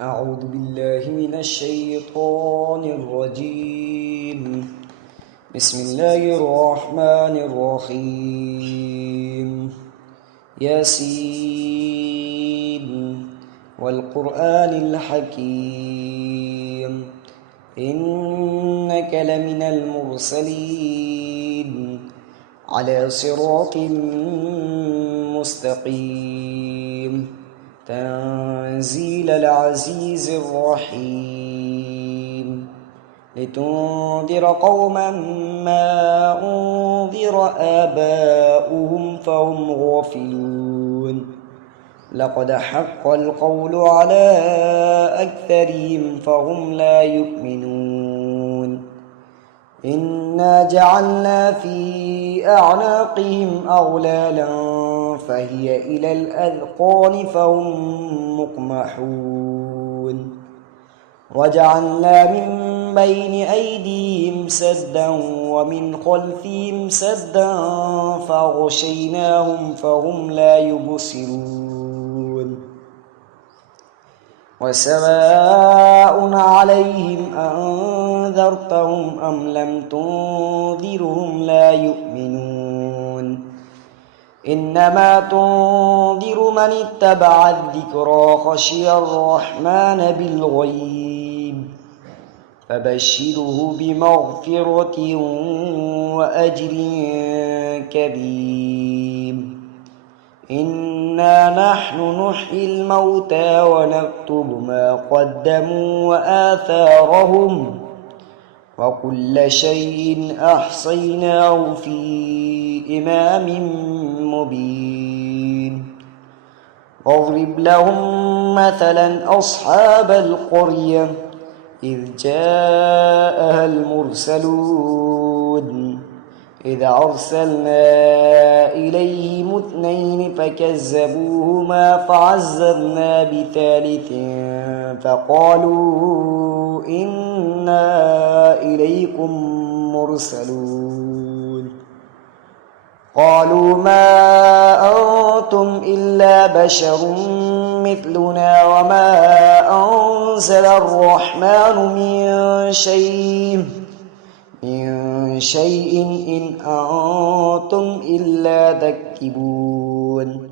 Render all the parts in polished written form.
أعوذ بالله من الشيطان الرجيم. بسم الله الرحمن الرحيم. ياسين والقرآن الحكيم إنك لمن المرسلين على صراط مستقيم تنزيل العزيز الرحيم لتنذر قوما ما أنذر آباؤهم فهم غافلون لقد حق القول على أكثرهم فهم لا يؤمنون إنا جعلنا في أعناقهم أغلالا فهي إلى الأذقان فهم مقمحون وجعلنا من بين أيديهم سدا ومن خلفهم سدا فغشيناهم فهم لا يبصرون وسواء عليهم أنذرتهم أم لم تنذرهم لا يؤمنون إنما تنذر من اتبع الذكرى خشي الرحمن بالغيب فبشره بمغفرة وأجر كريم إنا نحن نحيي الموتى ونكتب ما قدموا وآثارهم وكل شيء أحصيناه في إمام مبين واضرب لهم مثلا أصحاب القرية إذ جاءها المرسلون إذ أرسلنا إليهم 2 فكذبوهما فعززنا بثالث فقالوا إنا إليكم مرسلون قالوا ما أنتم إلا بشر مثلنا وما أنزل الرحمن من شيء إن أنتم إلا تكذبون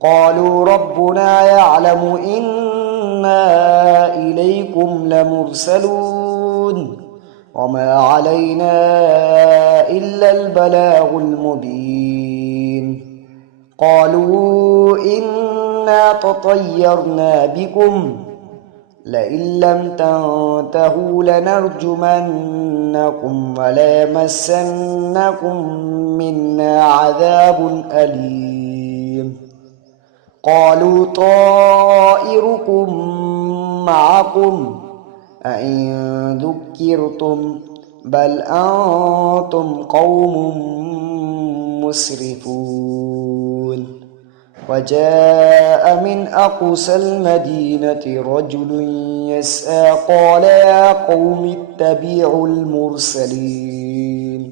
قالوا ربنا يعلم إنا إليكم لمرسلون وما علينا إلا البلاغ المبين قالوا إنا تطيرنا بكم لئن لم تنتهوا لنرجمنكم وليمسنكم منا عذاب أليم قالوا طائركم معكم أئن ذكرتم بل أنتم قوم مسرفون وجاء من أقصى المدينة رجل يسعى قال يا قوم اتبعوا المرسلين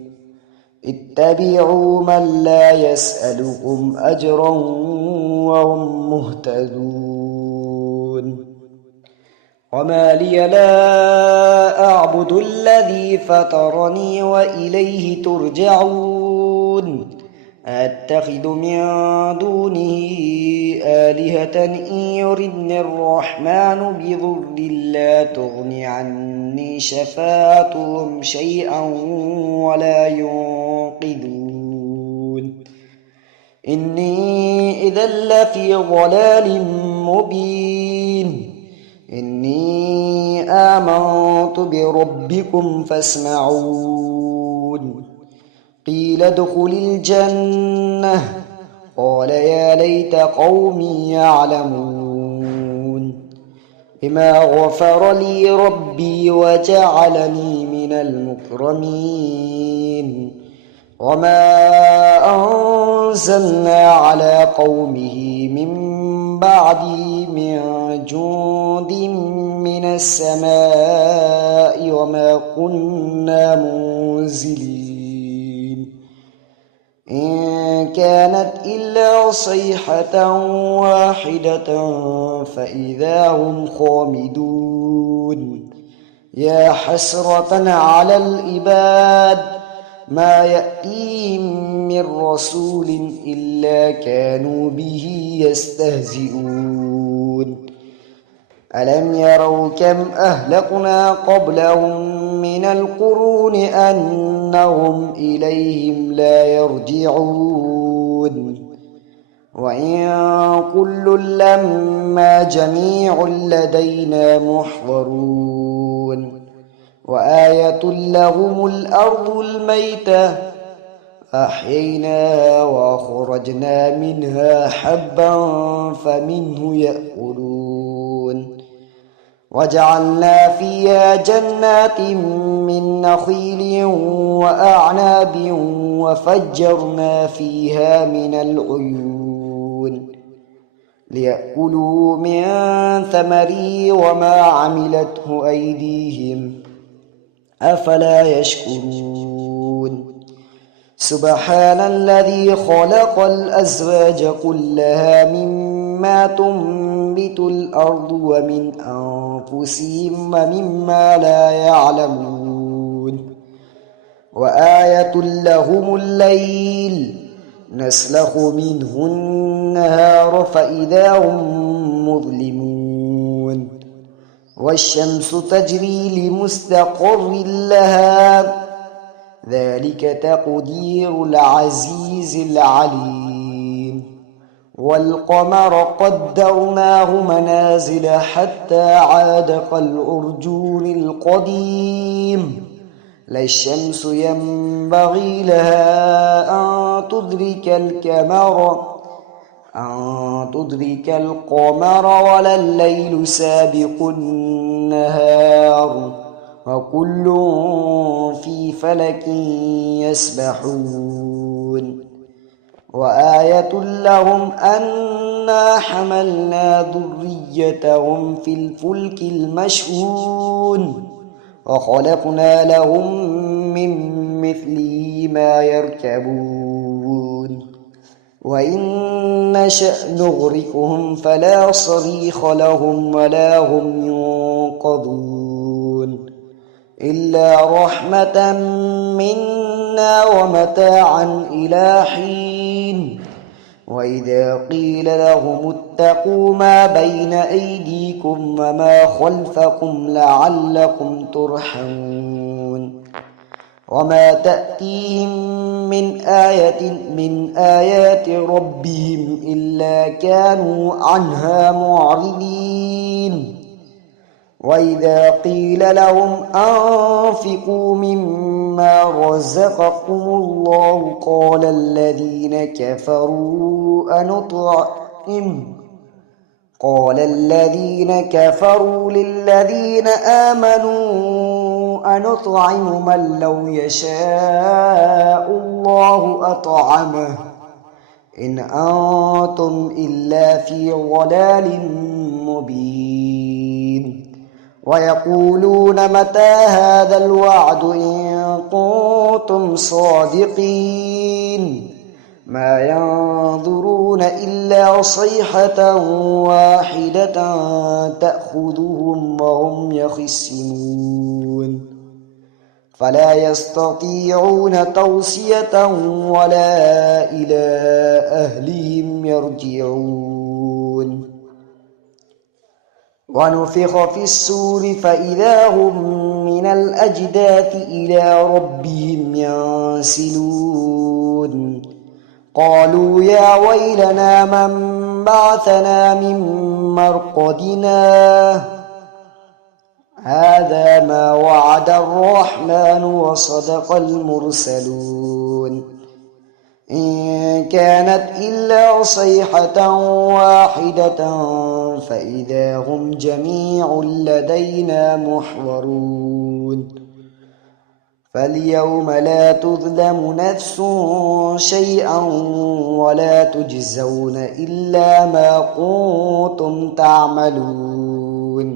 اتبعوا من لا يسألكم أجرا وهم مهتدون وما لي لا أعبد الذي فطرني وإليه ترجعون أتخذ من دونه آلهة إن يردني الرحمن بضر لا تغن عني شفاعتهم شيئا ولا ينقذون إني إذا لفي ضلال مبين إني آمنت بربكم فاسمعون قيل ادخل الجنة قال يا ليت قومي يعلمون بما غفر لي ربي وجعلني من المكرمين وما أنزلنا على قومه من بعده من جند من السماء وما كنا منزلين إن كانت إلا صيحة واحدة فإذا هم خامدون يا حسرة على العباد ما يأتيهم من رسول إلا كانوا به يستهزئون ألم يروا كم أهلكنا قبلهم من القرون أنهم إليهم لا يرجعون وإن كل لما جميع لدينا محضرون وآية لهم الأرض الميتة أحييناها وأخرجنا منها حبا فمنه يأكلون وجعلنا فيها جنات من نخيل وأعناب وفجرنا فيها من العيون ليأكلوا من ثمره وما عملته أيديهم أفلا يشكرون سبحان الذي خلق الأزواج كلها مما تنبت الأرض ومن أنفسهم ومما لا يعلمون وآية لهم الليل نسلخ منه النهار فإذا هم مظلمون والشمس تجري لمستقر لها ذلك تقدير العزيز العليم والقمر قدرناه منازل حتى عاد كالعرجون القديم لا الشمس ينبغي لها أن تدرك القمر ولا الليل سابق النهار وكل في فلك يسبحون وآية لهم أنا حملنا ذريتهم في الفلك المشحون وخلقنا لهم من مثله ما يركبون وإن نشأ نغرقهم فلا صريخ لهم ولا هم ينقذون إلا رحمة منا ومتاعا إلى حين وإذا قيل لهم اتقوا ما بين أيديكم وما خلفكم لعلكم ترحمون وما تأتيهم من آية من آيات ربهم إلا كانوا عنها معرضين وإذا قيل لهم أنفقوا مما رزقكم الله قال الذين كفروا للذين آمنوا أنطعم من لو يشاء الله أطعمه إن أنتم إلا في ضلال مبين ويقولون متى هذا الوعد إن كنتم صادقين ما ينظرون إلا صيحة واحدة تأخذهم وهم يخصمون فلا يستطيعون توصية ولا إلى أهلهم يرجعون ونفخ في السور فإذا هم من الأجداث إلى ربهم ينسلون قالوا يا ويلنا من بعثنا من مرقدنا هذا ما وعد الرحمن وصدق المرسلون إن كانت إلا صيحة واحدة فإذا هم جميع لدينا محضرون فاليوم لا تظلم نفس شيئا ولا تجزون إلا ما كنتم تعملون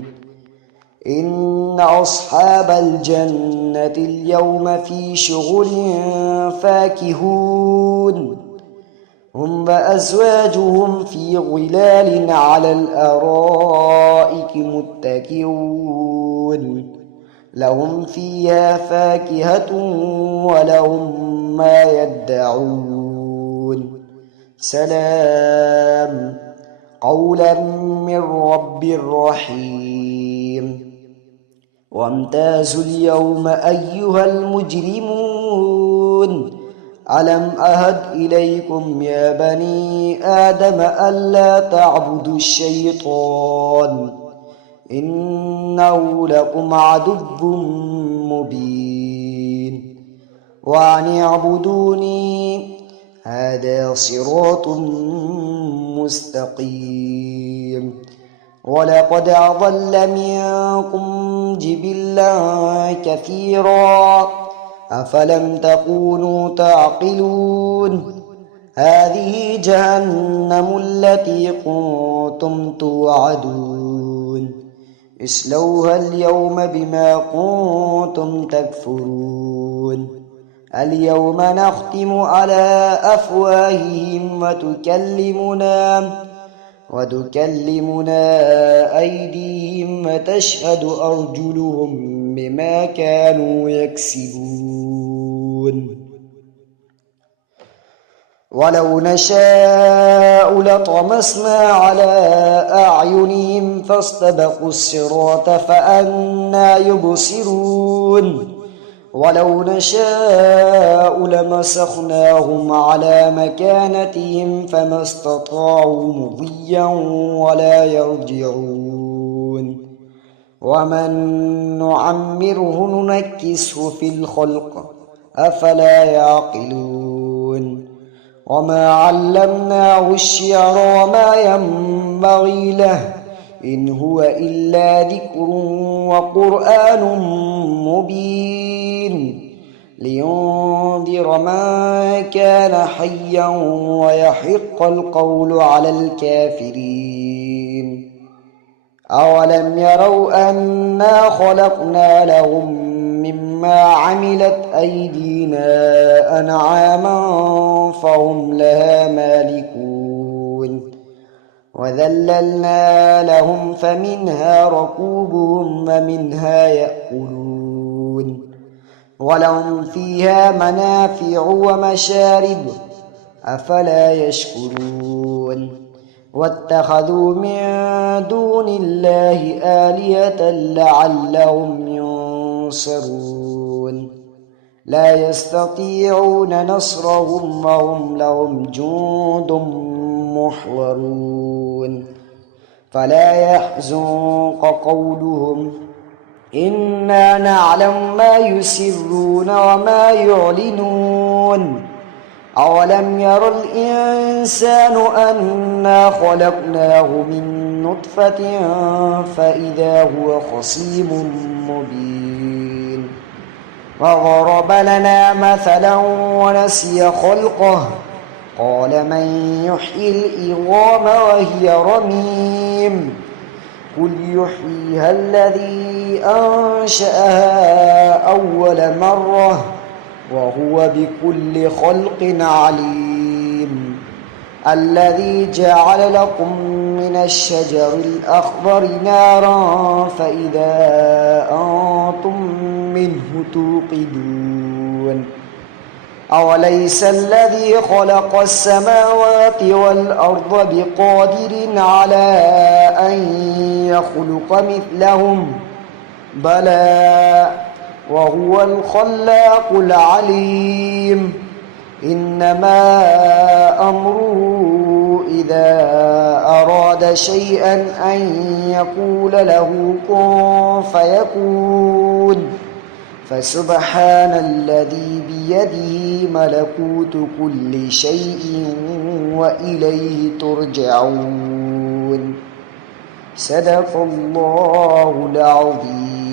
إن أصحاب الجنة اليوم في شغل فاكهون هم وأزواجهم في ظلال على الأرائك متكئون لهم فيها فاكهة ولهم ما يدعون سلام قولا من رب رحيم وامتازوا اليوم أيها المجرمون ألم أهد إليكم يا بني آدم ألا تعبدوا الشيطان إنه لكم عدو مبين وأن اعبدوني هذا صراط مستقيم ولقد أضل منكم جبلا كثيرا أفلم تكونوا تعقلون هذه جهنم التي كنتم توعدون اصلوها اليوم بما كنتم تكفرون اليوم نختم على أفواههم وتكلمنا أيديهم وتشهد أرجلهم بما كانوا يكسبون ولو نشاء لطمسنا على أعينهم فاستبقوا الصراط فأنى يبصرون ولو نشاء لمسخناهم على مكانتهم فما استطاعوا مضيا ولا يرجعون ومن نعمره ننكسه في الخلق أفلا يعقلون وما علمناه الشعر وما ينبغي له إن هو إلا ذكر وقرآن مبين لينذر من كان حيا ويحق القول على الكافرين أولم يروا أنا خلقنا لهم مما عملت أيدينا أنعاما فهم لها مالكون وذللنا لهم فمنها ركوبهم ومنها يأكلون ولهم فيها منافع ومشارب أفلا يشكرون واتخذوا من دون الله آلهة لعلهم ينصرون لا يستطيعون نصرهم وهم لهم جند محضرون فلا يحزنك قولهم إنا نعلم ما يسرون وما يعلنون أولم ير الإنسان أنا خلقناه من نطفة فإذا هو خصيم مبين وضرب لنا مثلا ونسي خلقه قال من يحيي العظام وهي رميم قل يحييها الذي أنشأها أول مرة وهو بكل خلق عليم الذي جعل لكم من الشجر الأخضر نارا فإذا أنتم منه توقدون أوليس الذي خلق السماوات والأرض بقادر على أن يخلق مثلهم بلى وهو الخلاق العليم إنما أمره إذا أراد شيئا أن يقول له كن فيكون فسبحان الذي بيده ملكوت كل شيء وإليه ترجعون صدق الله العظيم.